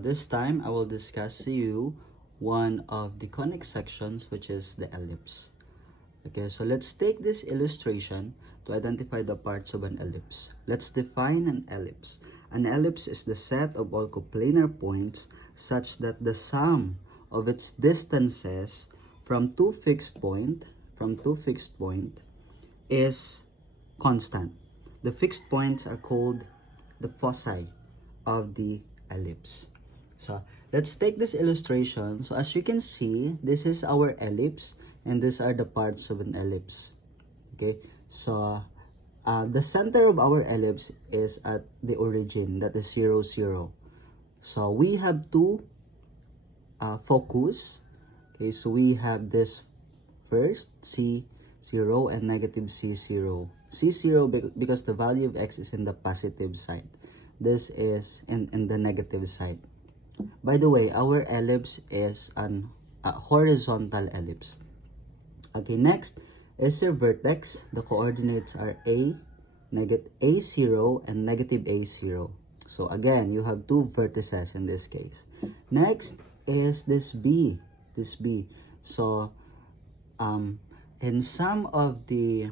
This time I will discuss to you one of the conic sections, which is the ellipse. Okay, so let's take this illustration to identify the parts of an ellipse. Let's define an ellipse. An ellipse is the set of all coplanar points such that the sum of its distances from two fixed point is constant. The fixed points are called the foci of the ellipse. So let's take this illustration. So as you can see, this is our ellipse and these are the parts of an ellipse. Okay, so the center of our ellipse is at the origin, that is 0, 0. So we have two focus. Okay, so we have this first C0 and negative C0. C0 because the value of x is in the positive side. This is in the negative side. By the way, our ellipse is a horizontal ellipse. Okay, next is your vertex. The coordinates are A0 and negative A0. So again, you have two vertices in this case. Next is this B. So in some of the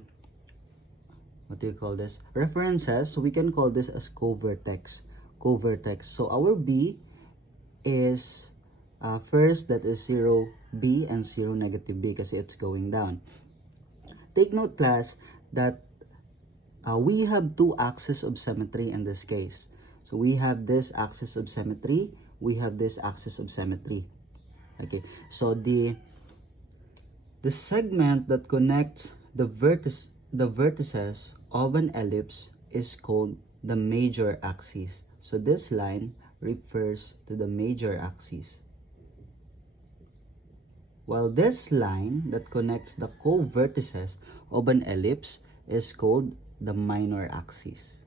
references, we can call this as co-vertex. So our B is first, that is 0B and 0 negative B because it's going down. Take note, class, that we have two axes of symmetry in this case. So we have this axis of symmetry, we have this axis of symmetry. Okay, so the segment that connects the vertices of an ellipse is called the major axis. So this line refers to the major axis, while this line that connects the co-vertices of an ellipse is called the minor axis.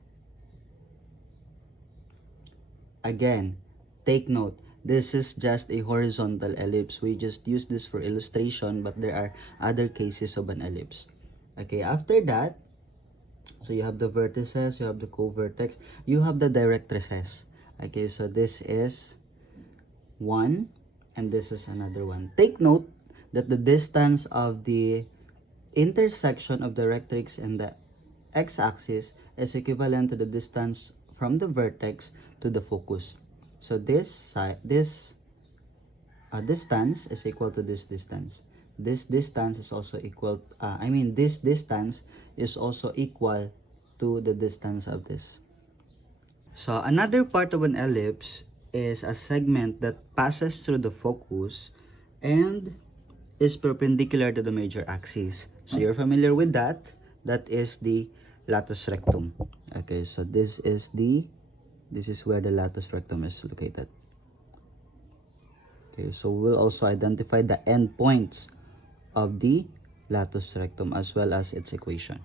Again, take note, this is just a horizontal ellipse. We just use this for illustration, but there are other cases of an ellipse. Okay, after that, so you have the vertices, you have the co-vertex, you have the directrices. Okay, so this is one and this is another one. Take note that the distance of the intersection of the directrix and the x-axis is equivalent to the distance from the vertex to the focus. So this distance is equal to this distance. This distance is also equal, this distance is also equal to the distance of this. So another part of an ellipse is a segment that passes through the focus and is perpendicular to the major axis. So you're familiar with that. That is the latus rectum. Okay, so this is where the latus rectum is located. Okay, so we'll also identify the endpoints of the latus rectum as well as its equation.